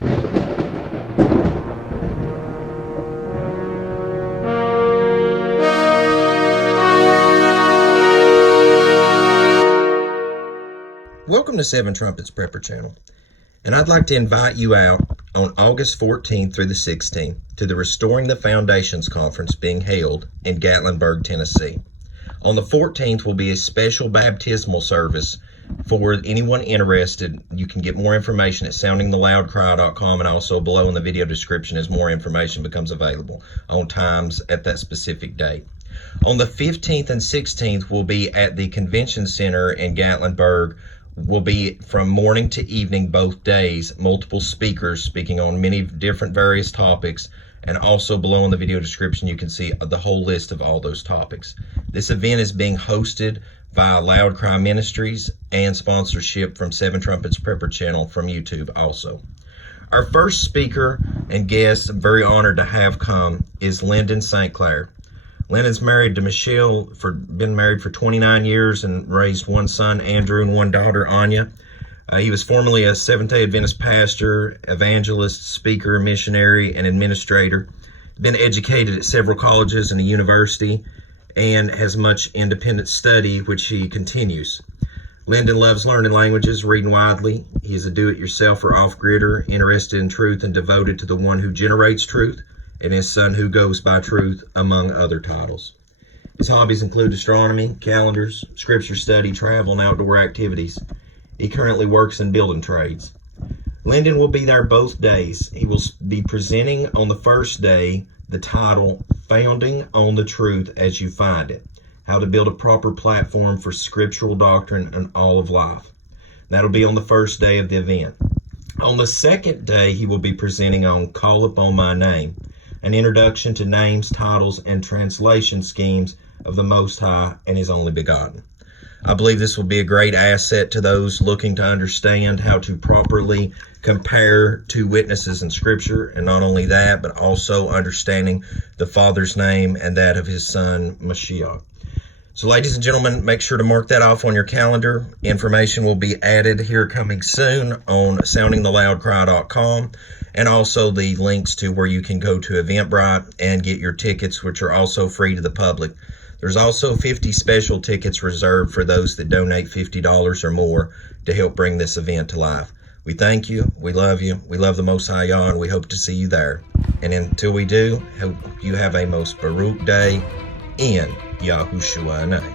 Welcome to Seven Trumpets Prepper Channel, and I'd like to invite you out on August 14th through the 16th to the Restoring the Foundations Conference being held in Gatlinburg, Tennessee. On the 14th will be a special baptismal service for anyone interested. You can get more information at soundingtheloudcry.com, and also below in the video description as more information becomes available on times at that specific date. On the 15th and 16th will be at the Convention Center in Gatlinburg. Will be from morning to evening both days, multiple speakers speaking on many different various topics, and also below in the video description you can see the whole list of all those topics. This event is being hosted by Loud Cry Ministries and sponsorship from Seven Trumpets Prepper Channel from YouTube also. Our first speaker and guest, I'm very honored to have come, is Lyndon St. Clair. Lyndon's married to Michelle, been married for 29 years and raised one son, Andrew, and one daughter, Anya. He was formerly a Seventh-day Adventist pastor, evangelist, speaker, missionary, and administrator. Been educated at several colleges and a university, and has much independent study, which he continues. Lyndon loves learning languages, reading widely. He is a do-it-yourself or off-gridder, interested in truth and devoted to the one who generates truth, and his son who goes by truth, among other titles. His hobbies include astronomy, calendars, scripture study, travel, and outdoor activities. He currently works in building trades. Lyndon will be there both days. He will be presenting on the first day the title, Founding on the Truth as You Find It, How to Build a Proper Platform for Scriptural Doctrine and All of Life. That'll be on the first day of the event. On the second day, he will be presenting on Call Upon My Name, an introduction to names, titles, and translation schemes of the Most High and His Only Begotten. I believe this will be a great asset to those looking to understand how to properly compare two witnesses in Scripture, and not only that, but also understanding the Father's name and that of His Son, Mashiach. So ladies and gentlemen, make sure to mark that off on your calendar. Information will be added here coming soon on soundingtheloudcry.com, and also the links to where you can go to Eventbrite and get your tickets, which are also free to the public. There's also 50 special tickets reserved for those that donate $50 or more to help bring this event to life. We thank you, we love the Most High Yah, and we hope to see you there. And until we do, hope you have a most Baruch day in Yahushua name.